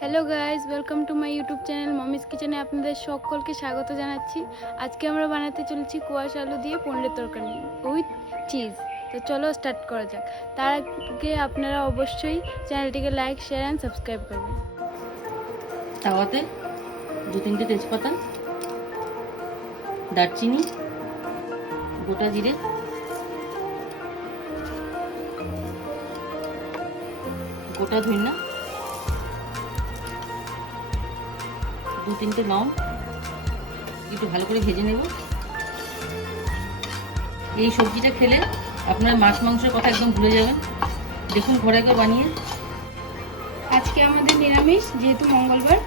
Hello guys, welcome to my YouTube channel mommy's কিচেনে আপনাদের সকলকে স্বাগত জানাচ্ছি। আজকে আমরা বানাতে চলেছি কুয়াশ আলু দিয়ে পনিরের তরকারি উইথ চিজ। তো চলো স্টার্ট করা যাক। তার আগে আপনারা অবশ্যই চ্যানেলটিকে লাইক, শেয়ার অ্যান্ড সাবস্ক্রাইব করবেন। তাওয়াতে 2-3টে তেজপাতা, দারচিনি, গোটা জিরে, গোটা ধনিয়া, 2-3টে লং একটু ভালো করে ভেজে নেব। এই সবজিটা খেলে আপনার মাছ মাংসের কথা একদম ভুলে যাবেন। দেখুন ঘরে আগে বানিয়ে। আজকে আমাদের নিরামিষ, যেহেতু মঙ্গলবার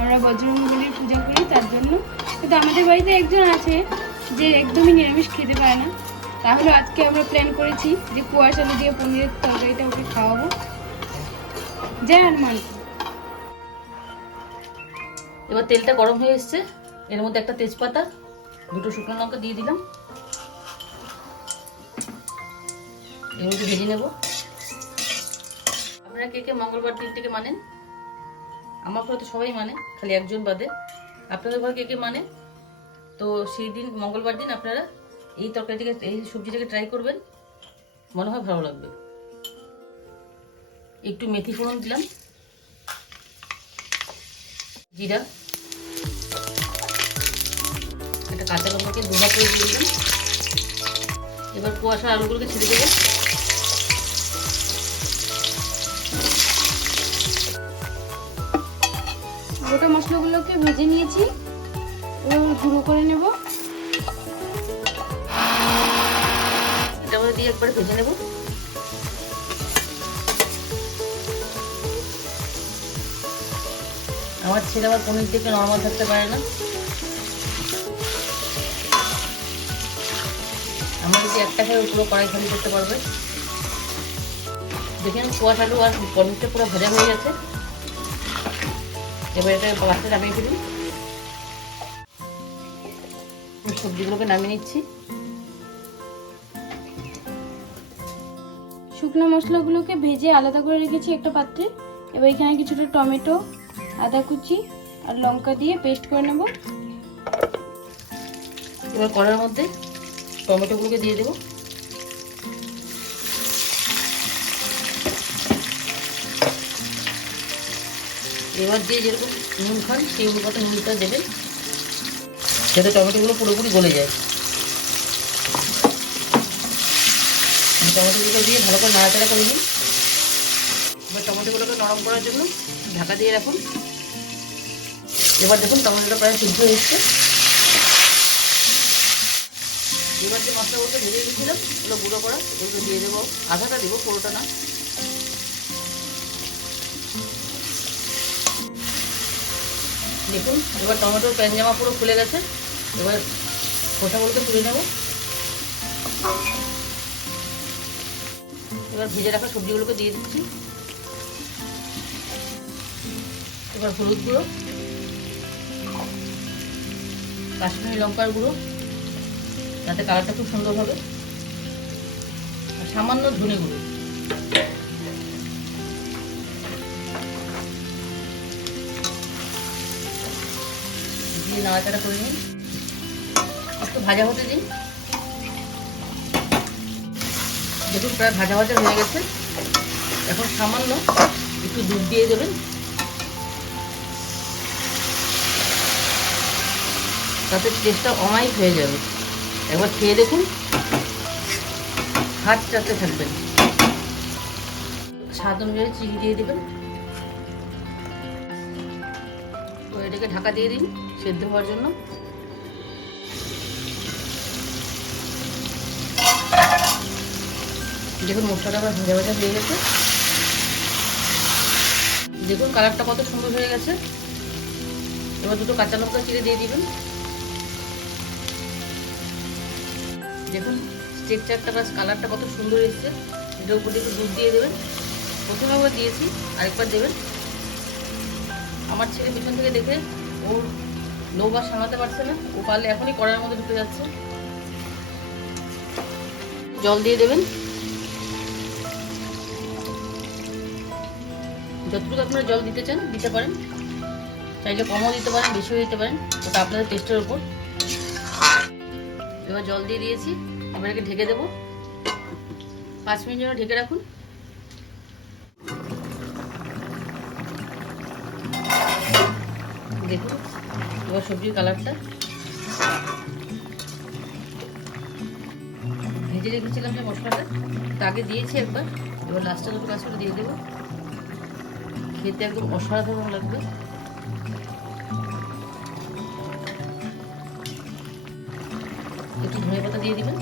আমরা বজরংবলীর পূজা করি, তার জন্য। কিন্তু আমাদের বাড়িতে একজন আছে যে একদমই নিরামিষ খেতে পারে না। তাহলে আজকে আমরা প্ল্যান করেছি যে কুয়াশ আলু দিয়ে পনিরের তরকারিটা ওকে খাওয়াবো। জয় হনুমান। এবার তেলটা গরম হয়ে এসছে, এর মধ্যে একটা তেজপাতা, 2টো শুকনো লঙ্কা দিয়ে দিলাম। এর মধ্যে ভেজে নেব। আপনারা কে কে মঙ্গলবার দিনটিকে মানেন? আমার ঘরে তো সবাই মানে, খালি একজন বাদে। আপনাদের ঘরে কে কে মানে? তো সেই দিন মঙ্গলবার দিন আপনারা এই তরকারিটাকে, এই সবজিটাকে ট্রাই করবেন, মনে হয় ভালো লাগবে। একটু মেথি ফোড়ন দিলাম, জিরা, একটা কাঁচা লঙ্কাকে দুভাগ করে দিয়ে দিলাম। এবার কুয়াশা আলুগুলোকে ছেড়ে দেবো। গোটা মশলাগুলোকে ভেজে নিয়েছি, এবার গুঁড়ো করে নেব। এটা মধ্যে দিয়ে একবারে ভেজে নেব। আমার ছেলে আবার পনির থেকে নরমাল থাকতে পারে না। আমরা যদি একটা খাই, ওই পুরো কড়াই খালি করতে পারবে। দেখেন কুয়াশ আলু আর পনিরটা পুরো ভাজা হয়ে গেছে। এবার এটা পাত্রে নামিয়ে ফেলুন। সবজিগুলোকে নামিয়ে নিচ্ছি। শুকনো মশলাগুলোকে ভেজে আলাদা করে রেখেছি একটা পাত্রে। এবার এখানে কিছুটা টমেটো, আদা কুচি আর লঙ্কা দিয়ে পেস্ট করে নেব। এবার কড়ার মধ্যে টমেটোগুলোকে দিয়ে দেবো। এবার দিয়ে যেরকম নুন খান সেই অনুপাতে নুনটা দেবেন, যাতে টমেটোগুলো পুরোপুরি গলে যায়। টমেটোগুলো দিয়ে ভালো করে নাড়াচাড়া করে নিন। এবার টমেটোগুলোকে নরম করার জন্য ঢাকা দিয়ে রাখুন। এবার দেখুন টমেটোটা প্রায় সিদ্ধ হয়ে এসছে। এবার যে মশলাগুলোকে ভেজে রেখেছিলাম, ওগুলো গুঁড়ো করা, এগুলো দিয়ে দেবো। আধাটা দেবো, পুরোটা না। দেখুন এবার টমেটোর প্যানজামা পুরো ফুলে গেছে। এবার খোসাগুলোকে তুলে নেব। এবার ভেজে রাখা সবজিগুলোকে দিয়ে দিচ্ছি। এবার হলুদ গুঁড়ো, কাশ্মীরি লঙ্কার গুঁড়ো, যাতে কালারটা খুব সুন্দর হবে, আর সামান্য ধনে গুঁড়ো। দিয়ে নাড়াচাড়া করে নিন। একটু ভাজা হতে দিন। দেখুন প্রায় ভাজা ভাজা হয়ে গেছে। এখন সামান্য একটু দুধ দিয়ে দেবেন, তাতে টেস্টটা অমায়িক হয়ে যাবে। একবার খেয়ে দেখুন, হাত চাটতে থাকবেন। স্বাদ অনুযায়ী চিনি দিয়ে দেবেন। তো এটাকে ঢাকা দিয়ে দিন সেদ্ধ হওয়ার জন্য। দেখুন মশলাটা আবার ভাজা ভাজা হয়ে গেছে। দেখুন কালারটা কত সুন্দর হয়ে গেছে। এবার 2টো কাঁচা লঙ্কা চিড়ে দিয়ে দিবেন। দেখুন টেক্সচারটা বা কালারটা কত সুন্দর এসছে। এটার উপর একটু দুধ দিয়ে দেবেন। প্রথমে আবার দিয়েছি, আরেকবার দেবেন। আমার ছেলে পিছন থেকে দেখে ওর লোভ আর সামলাতে পারছে না, ও পারলে এখনই কড়াইয়ের মধ্যে ঢুকে যাচ্ছে। জল দিয়ে দেবেন। যতটুকু আপনারা জল দিতে চান দিতে পারেন, চাইলে কমও দিতে পারেন, বেশিও দিতে পারেন, ওটা আপনাদের টেস্টের উপর। এবার জল দিয়ে দিয়েছি, এবার একে ঢেকে দেবো। 5 মিনিট জন্য ঢেকে রাখুন। দেখুন এবার সবজির কালারটা, ভেজে রেখেছিলাম যে মশলাটা আগে দিয়েছি একবার, এবার লাস্টে দুটো কাঁচকলা দিয়ে দেবো। খেতে একদম অসাধারণ লাগবে। একটু ধনে পাতা দিয়ে দিবেন,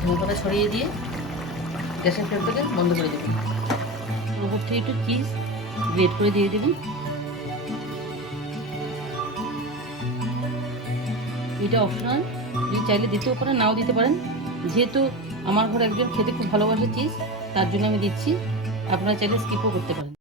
ধনে পাতা ছড়িয়ে দিয়ে গ্যাসের ফ্লেমটাকে বন্ধ করে দেবেন। উপর থেকে একটু চিজ গ্রেট করে দিয়ে দেবেন। এটা অপশনাল, যদি চাইলে দিতেও পারেন, নাও দিতে পারেন। যেহেতু আমার ঘরে একজন খেতে খুব ভালোবাসে চিজ, তার জন্য আমি দিচ্ছি। আপনারা চাইলে স্কিপও করতে পারেন।